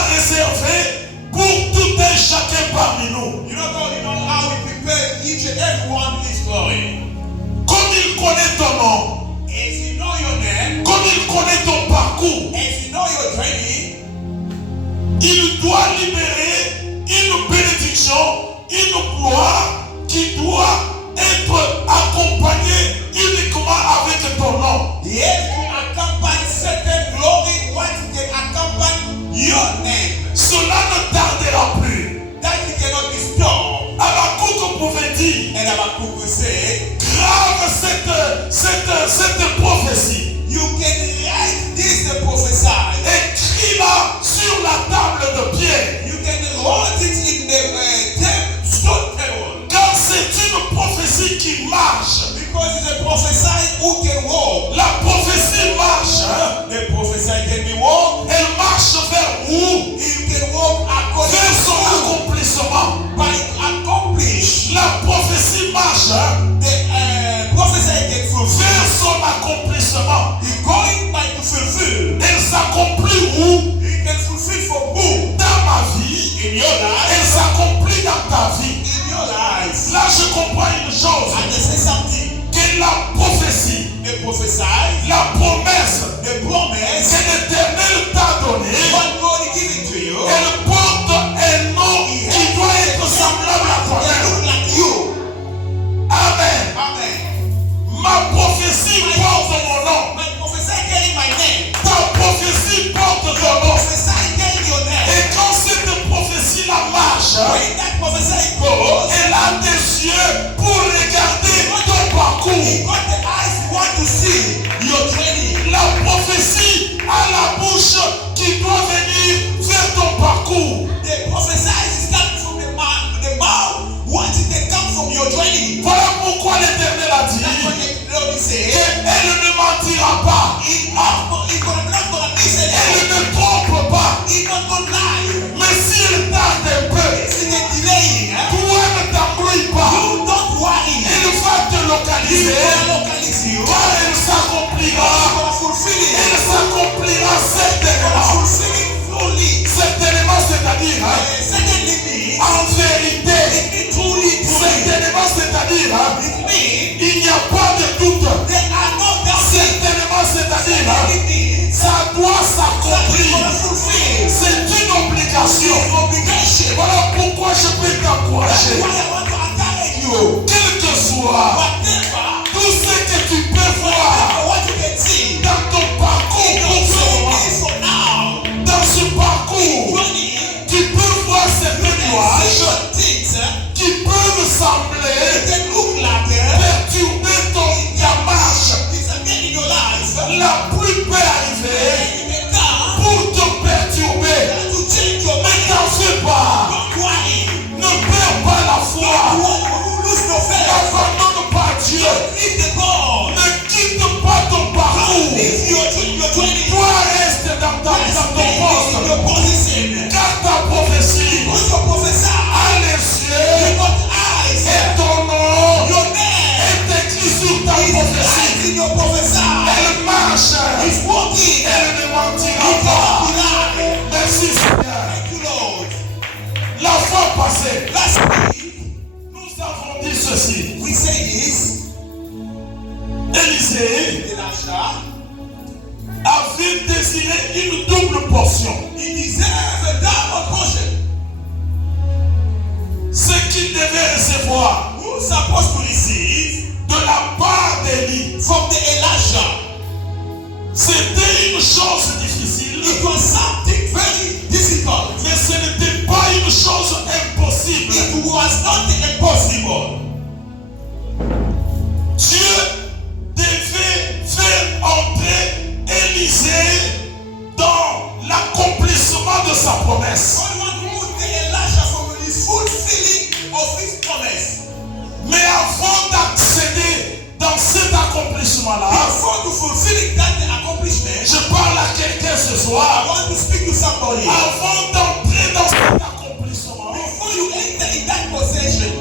a réservé pour tout un chacun parmi nous. You know, God, you know how we prepare each and every one His glory. Comme il connaît ton nom, As you know your name, comme il connaît ton parcours, as you know your journey, il doit libérer une bénédiction, une gloire qui doit être accompagnée uniquement avec ton nom. He has to accompany certain glory, what He can accompany your name. Cela ne tardera plus. That He cannot be stopped. Habakkuk pouvait dire, And Habakkuk will say, grave cette prophétie, you can write this and prophesy. écris-la sur la table de pierre, You can write it in the stone table. car c'est une prophétie qui marche. Because it's a prophesy who can walk. La prophétie marche, hein? The prophesy can be walked. Elle marche vers où? You can walk according Vers son to accomplissement. by accomplish. La prophétie marche, hein? The prophesy can fulfill. Vers son accomplissement. You going by to fulfill. Elle s'accomplit où? You can fulfill for who? Dans ma vie. In your life. Elle s'accomplit dans ta vie. In your life. Là, je comprends une chose. And they say something. Que la prophétie, They prophesy. la promesse The promise. que l'Éternel t'a donnée, What God is giving to you. elle porte un nom qui doit être semblable à They toi-même. look like you. Amen. Amen. Ma prophétie porte mon nom. My prophesy carrying my name. Ta prophétie porte ton nom. Prophesy carrying your name. Et quand cette prophétie-là marche, When that prophesy goes, elle a des yeux pour regarder ton parcours. you got the eyes you want to see your training. La prophétie a la bouche qui doit venir vers ton parcours. The prophesy is coming from the mouth. What it can come from your training. Voilà pourquoi l'Éternel a dit That's what the Lord is saying. qu'elle ne mentira pas. It's not gonna miss it. Elle ne trompe pas. It's not gonna lie. Mais si elle tarde un peu, It's in the delaying. toi ne t'embrouille pas. You don't worry. Elle va te He's localiser. gonna localize you. Car elle He's s'accomplira. gonna fulfill it. Elle s'accomplira He's gonna certainement. fulfill it fully. Certainement, c'est-à-dire, Certainly means en vérité. it truly. Certainement, c'est-à-dire, It means il n'y a pas de doute. there are no doubts. Certainement, c'est-à-dire, It means ça doit that you're s'accomplir. gonna fulfill. C'est une obligation. It's obligation. Voilà pourquoi je peux That's t'encourager. why I want to encourage you. Quel que soit Whatever, tout ce que tu peux voir what you can see, dans ton parcours in pour your ce moment, journey for now, dans ce parcours, running, tu peux voir certains nuages certain things qui peuvent sembler that look like perturber ta marche. it's again in your life. La pluie peut arriver You can come pour te perturber. to change your Ne mind. t'en fais pas. Don't worry. Ne perds pas la foi. Don't lose your faith. N'abandonne pas Dieu. Leave the God. Ne quitte pas ton parcours. Leave your journey. Toi, reste dans ton poste. In your position. Car ta prophétie Because your professor a les yeux got eyes. et ton nom Your name est écrit sur ta is prophétie. eyes in your professor. Elle marche. He's walking. Elle ne mentira He pas. cannot be lying. Merci Seigneur. Thank you, Lord. La fois passée, Last week, nous avons dit ceci. we say this. Élisée Elisha, avait désiré une double portion. he deserves a double portion. Ce qu'il devait recevoir Who's supposed to receive de la part d'Élie, from the Elisha? c'était une chose difficile, It was something very difficult. mais ce n'était pas une chose impossible. It was not impossible. Dieu devait faire entrer Élisée dans l'accomplissement de sa promesse. God want to put the Elisha from his fulfilling of his promise. Mais avant d'accéder dans cet accomplissement-là, Before to fulfilling that accomplishment, je parle à quelqu'un ce I soir. want to speak to somebody. Avant d'entrer dans cet accomplissement, Before you enter in that possession,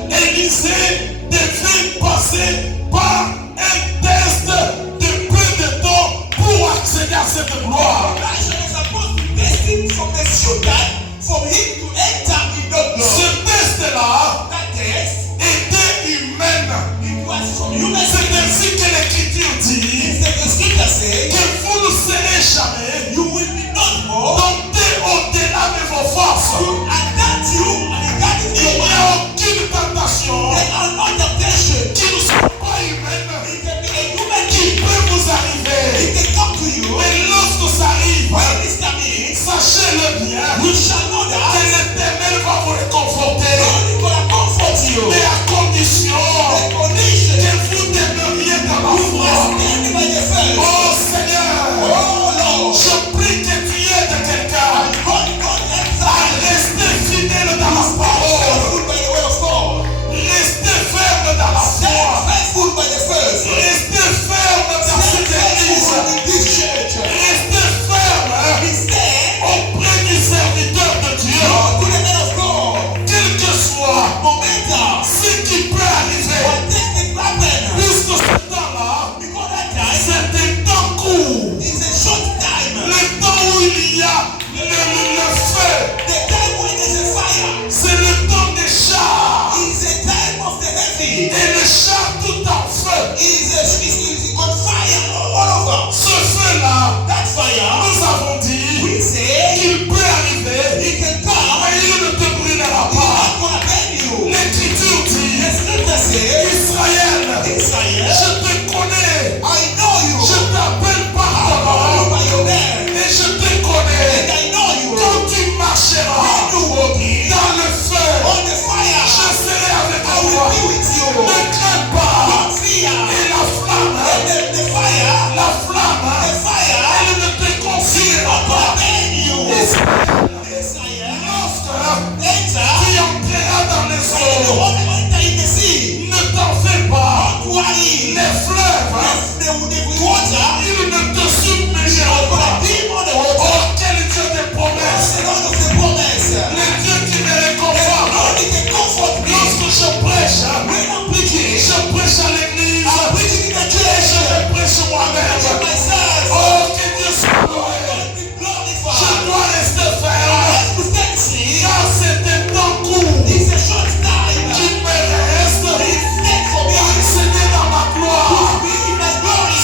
special time for him to enter in the blood. Ce test-là That test, était humain. it was from human C'est spirit. ainsi que l'Écriture dit The scripture says, que vous ne serez jamais you will be not more. tentés au-delà de vos forces. And that you, regarding Il your n'y mind, a aucune tentation they are not temptation. qui ne soit pas humaine It can be a human qui being. peut vous arriver. It can come to you. Mais lorsque ça arrive, When it's coming, sachez-le bien, you shall know que that l'Éternel va vous réconforter. God is going to comfort you. Mais à condition The condition, que vous demeuriez dans la you foi. must stand by the first. Oh Seigneur, Oh Lord, je prie que tu aides quelqu'un God helps à us. rester fidèle dans la Stand parole. faithful by the way of God. Restez ferme dans la Stand foi. faithful by the first. Restez ferme dans Stand cette église. faithful in this church. Restez ferme Be stand auprès du serviteur de Dieu. to the man of God. Quel que soit Momentum. ce qui peut arriver. What things can happen. Puisque ce temps-là, Because that time c'est un temps court. is a short time. Le temps où il y a le feu. The time when there's a fire C'est le temps des chars. is a time of the heavy. Et le char tout en feu. Is on fire all over. Ce feu-là, That fire, nous avons dit we say, qu'il peut arriver, it can come. mais il ne te brûlera It's pas. not gonna burn you. L'Écriture dit, The scripture says, Israël, Israel, je te connais, I know you. je t'appelle par I ton know you nom, by your name. et je te connais. And I know you. Quand tu marcheras When you walk in dans le feu, on the fire, je serai avec I will toi. be with you. Ne crains pas. Don't fear. Et la flamme, And the fire, elle ne te is consumera not gonna pas. burn you. Israel, Lorsque enter, tu entreras dans les when you eaux, want to enter in the sea, ne t'en fais pas. worry. Les fleuves, The water, ils ne te is submergeront not gonna pas. dim on the water. Oh, quel Dieu de promesses. The Lord of the promise. Le Dieu qui me The réconforte. Lord is the comfort me. Lorsque je prêche, When I'm preaching, je prêche à l'église. I'm preaching in the Et church. je me prêche I'm preaching moi-même. myself. Oh, que Dieu soit God loué. be Je glorified. dois rester I ferme. have to stand still. Car c'est un temps court It's a short time. qui me reste It's dead for me. accéder dans ma gloire. Be in my glory.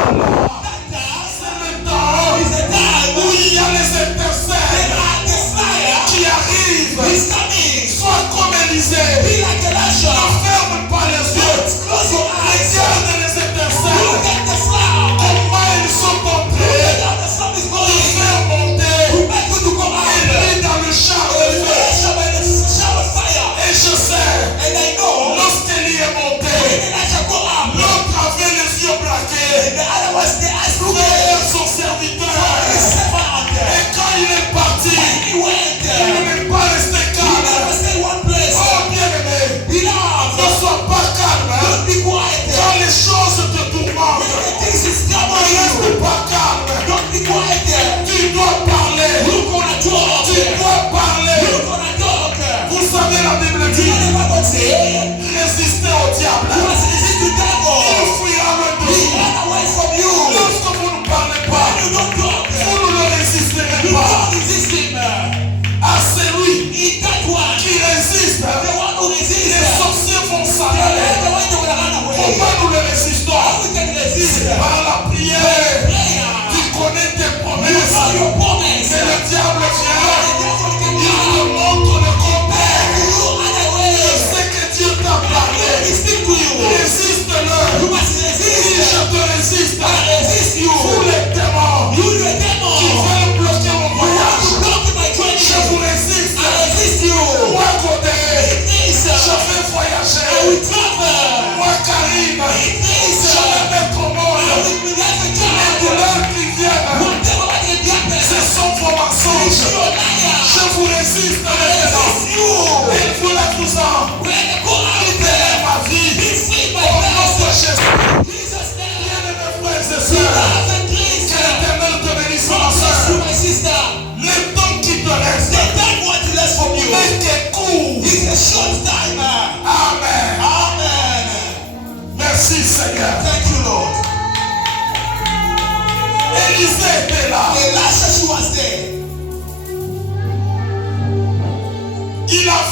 That time C'est le temps is a time où il y a les when intercelles the fire qui arrivent. is coming. Sois comme Élisée. Be like Elisha. Ne ferme pas les yeux. Close your eyes. Regarde les Look intercelles. at the flower. Comment ils sont Look entrés at how the sun is pour going. faire monter. To make you to come out. Et lui dans le char de feu. Elisha by the shower of fire. Et je sais, And I know lorsqu'Élie est monté, when Elisha go up, l'autre avait les yeux braqués. and the other was the eyes looking Vers son his serviteur. servant. Et quand il est parti, When he went, il n'est pas resté he calme. never stayed one place. Oh bien-aimé, Beloved, ne sois pas calme. don't be quiet. Quand les choses te tourmentent, When the things is ne troubling reste you, pas calme. don't be quiet. Tu dois parler. You're gonna talk. Tu dois parler. You're gonna talk. Vous savez, la Bible You dit, know the Bible say, résistez au diable. you must resist the Il devil. fuira loin de He vous. ran away from you. Lorsque vous ne parlez pas, When you don't talk, vous ne le résisterez you pas. don't resist him. À celui In that one, qui résiste, the one who les resists, sorciers vont the s'en aller. way they will run away. Pourquoi nous le résistons? How we can resist? Par la prière. Prayer. Tu connais tes You promesses. know your promise. Et le diable The vient. devil can Il te come. montre le contraire. You run away. Je sais que Dieu t'a parlé. He speak to you.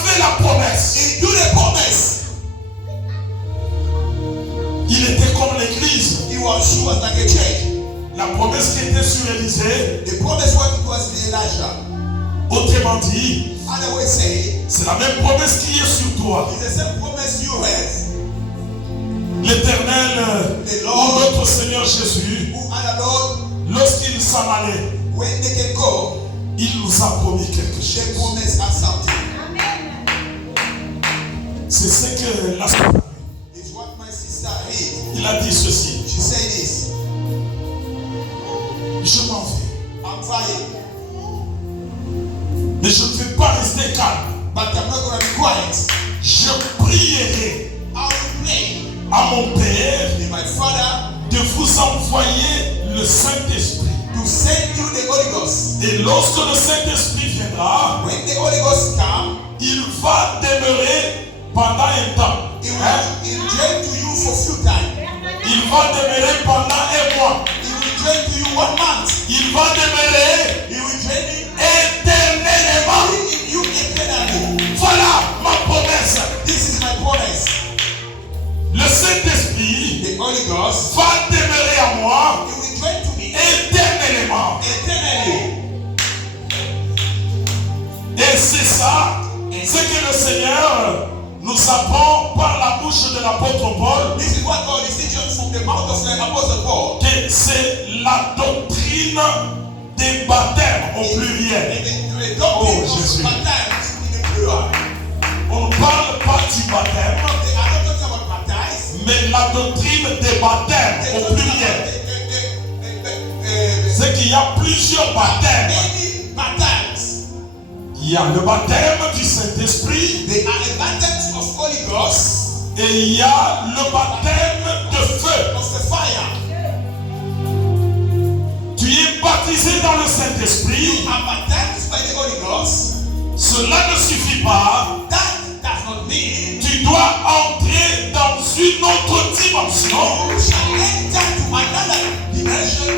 fait la promesse. He do the promise. Il était comme l'église. She was like a church. La promesse qui était sur Élisée, The promise what it was in Elijah. autrement dit, Other way say, c'est la même promesse qui est sur toi. it's the same promise you have. L'Éternel, The ou Lord, notre Seigneur Jésus, who are the Lord, lorsqu'il s'en allait, when they can go, il nous a promis quelque they chose. promise us something. C'est ce que la It's what my sister read. il a dit ceci. She said this. Je m'en vais, I'm trying, mais je ne vais pas rester calme. but I'm not going to be quiet. Je prierai I will pray à mon Père to my Father de vous envoyer le Saint-Esprit. to send you the Holy Ghost. Et lorsque le Saint-Esprit viendra, When the Holy Ghost come, il va demeurer pendant un temps. He Hein? will drain to you for few time. Il va demeurer pendant un mois. He will drain to you 1 month. Il va demeurer He will drain éternellement. in you eternally. Voilà ma promesse. This is my promise. Le Saint-Esprit The Holy Ghost, va demeurer à moi He will drain to me éternellement. eternally. Et c'est ça, ce que le Seigneur nous apprend par la bouche de l'apôtre Paul, This is what God is teaching from the mouth of the Apostle Paul. que c'est la doctrine des baptêmes au pluriel. The doctrine Oh, Jésus. of baptism in the plural. On ne parle pas du baptême, They are not talking about baptize. mais la doctrine des baptêmes They au talking pluriel. about C'est qu'il y a plusieurs baptêmes. many baptisms. Il y a le baptême du Saint-Esprit They are the baptisms of Holy Ghost, et il y a le baptême de feu. of the fire. Tu es baptisé dans le Saint-Esprit. You are baptized by the Holy Ghost. Cela ne suffit pas. That does not mean Tu dois entrer dans une autre dimension you shall enter to another dimension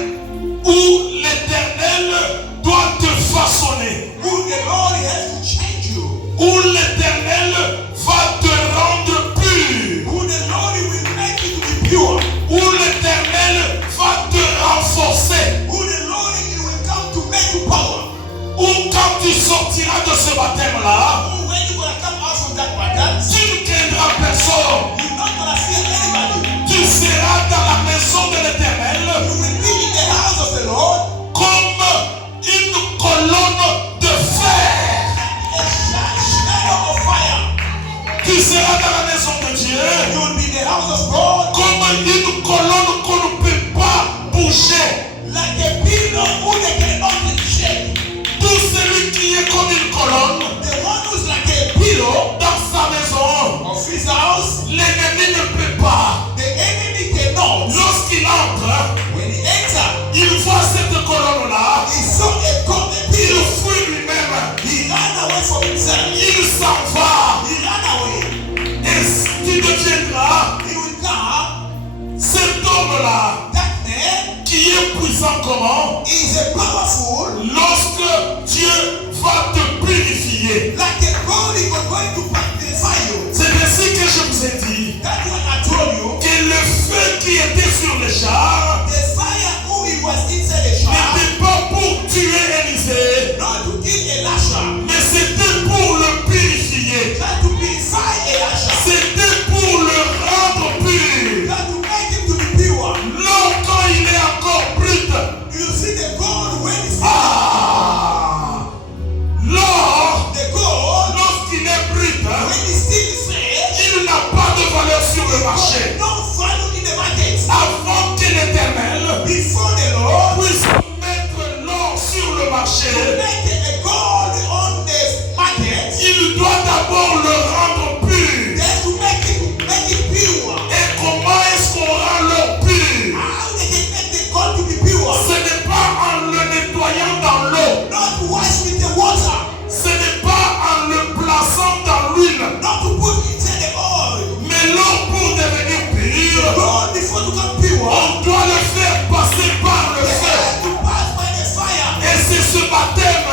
où l'Éternel doit te façonner, who the Lord has to change you, où l'Éternel va te rendre pur, who the Lord will make you to be pure, où l'Éternel va te renforcer, who the Lord will come to make you power. où quand tu sortiras de ce baptême-là, Who when you gonna come out from that baptism, tu ne craindras personne. you're not gonna fear anybody. Tu seras dans la maison de l'Éternel You will be in the house of the Lord comme une colonne de fer. a shadow of fire. Tu seras dans la maison de Dieu You will be in the house of God comme une colonne qu'on ne peut pas bouger. like a pillar who they cannot shake. Tout celui qui est comme une colonne The one who's like a pillow dans sa maison, of his house, l'ennemi ne peut pas. the enemy cannot. Lorsqu'il entre, When he enter, il voit cette colonne-là, he saw a il pillow. fuit lui-même, He ran away from himself. il s'en va. He ran away. Et tu deviendras He will come. cet homme-là That man qui est puissant comment? is a powerful, Lorsque Dieu va te purifier. like a God is going to purify you. C'est ainsi que je vous ai dit That's what I told you. que le feu qui était sur le char The fire who he was inside the shower, n'était pas pour tuer Élisée, not to kill Elisha, mais c'était pour le purifier. not to purify Elisha, C'était pour le rendre pur. not to make him to be pure. L'homme, quand il est encore brut, You see the gold when it's l'or, the gold lorsqu'il est brut, when it's still fresh, il n'a pas de valeur sur le marché. no value in the market. Avant que l'Éternel Before the Lord puisse mettre l'or sur le marché, make a gold on the market, il doit d'abord le rendre pur. they have to make it pure. Et comment est-ce qu'on rend l'or pur? How they can make the gold to be pure? Ce n'est pas en le nettoyant dans l'eau, Not wash with the water, ce n'est pas en le plaçant dans l'huile, not to put inside the oil. mais l'or pour devenir pur, Gold before to come pure, on doit le faire passer par le they feu. have to pass by the fire. Et c'est ce baptême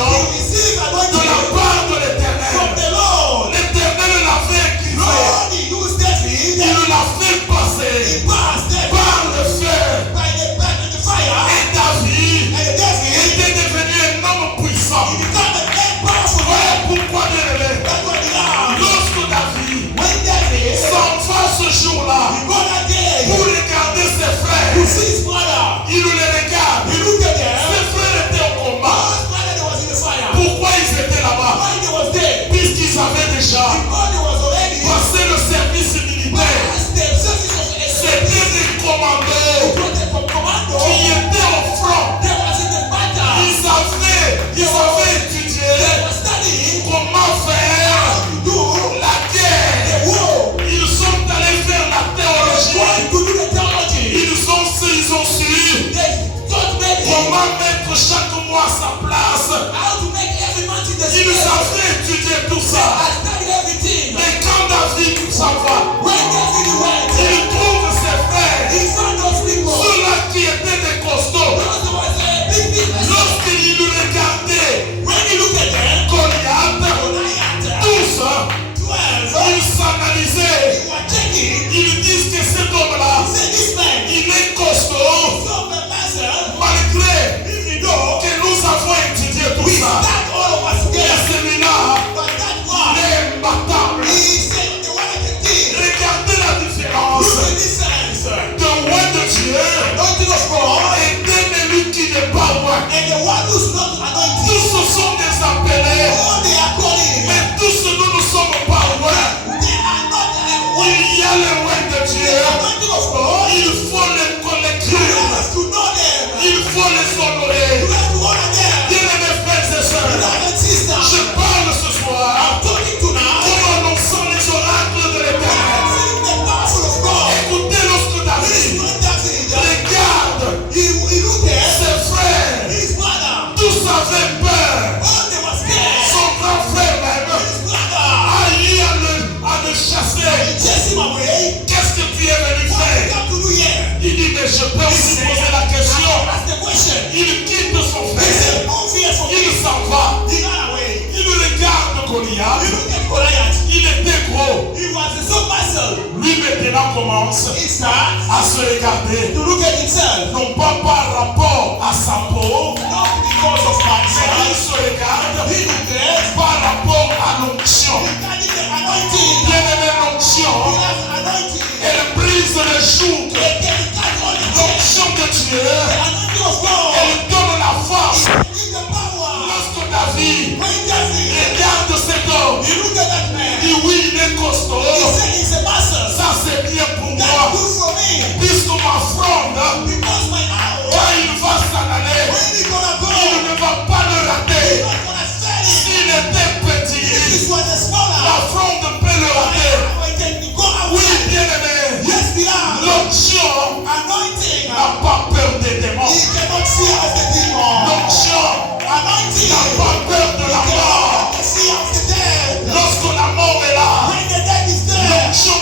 onction he received de la anointing part de from l'Éternel. the Lord. L'Éternel l'avait acquis. Lord, he used David. Il l'a fait passer He passed David par le feu. by the fire. Et David And David, était devenu un homme puissant. he became a very powerful Voilà man. pourquoi, bien-aimé, That's what he are. lorsque David When David s'en va ce jour-là he go that day pour regarder ses to frères, see his brother, il les regarde. he looked at them. Ses frères étaient au combat. His brother that was in the fire. Pourquoi ils étaient là-bas? Why they was there? Puisqu'ils avaient déjà Because they was already passé le service militaire. past the service of C'était des commandos from commando. qui étaient au front. They was in the battle. Ils avaient étudié They was studying comment faire how to do la guerre. the war. Ils sont allés faire la théologie. Going to do the theology. Ils ont su They taught many comment mettre chaque mois à sa place. how to make every month in the Ils spirit. avaient étudié tout ça. I studied everything. Mais quand David s'en va, When David went, il trouve ses frères, he found those people. ceux-là qui étaient des costauds. Those that was a big business. Lorsqu'il regardait When you look at them, Goliath, Goliath, tous, 12, ils s'analysaient. they were checking. Ils disent que cet homme-là, He said, this man, il est costaud, so the person, malgré even though que nous avons étudié tout we ça. stand all of us Et together, celui-là, but that il one, est imbattable. he said, the one that can kill. Regardez la différence Look at this sense. d'un roi de Dieu Anointing of God et d'un élu qui n'est pas roi. and the one who's not anointed. Tous ce sont des appelés, All they are calling, mais tous nous ne sommes pas rois. they are not one. Il y a le roi de The Dieu. anointing of God, Il faut les you connaître. have to know them. Il faut les honorer. You have to honor them. Bien-aimés frères et sœurs, Beloved sisters, je parle ce soir I'm talking tonight. comme annonçant les oracles de l'Éternel. Saying the powerful of God. Écoutez lorsque This David is not David. regarde He looked at ses frères, his brother. tous avaient peur. Oh, they were scared. Son grand frère même His brother. a eu à le chasser. He chased him away. Qu'est-ce que tu es venu What faire? you come to do here? Il dit, mais je peux aussi poser la question. Ask the question. Il quitte son He frère. said, move here for Il me. s'en va. He ran away. Il regarde He Goliath. looked at Goliath. Il était gros. He was so muscle. Lui maintenant commence He starts à se regarder. to look at himself. Non pas par rapport à sa peau, Not because of mais il myself. se regarde He looked at par rapport à l'onction. regarding the anointing. Bien-aimé, He l'onction, has anointing. elle brise les jougs. They can cut all the chains. L'onction de Dieu, The anointing of God. elle donne la force. Is the power. Lorsque David When David, regarde cet homme, he looked at that man. il dit oui, il est costaud.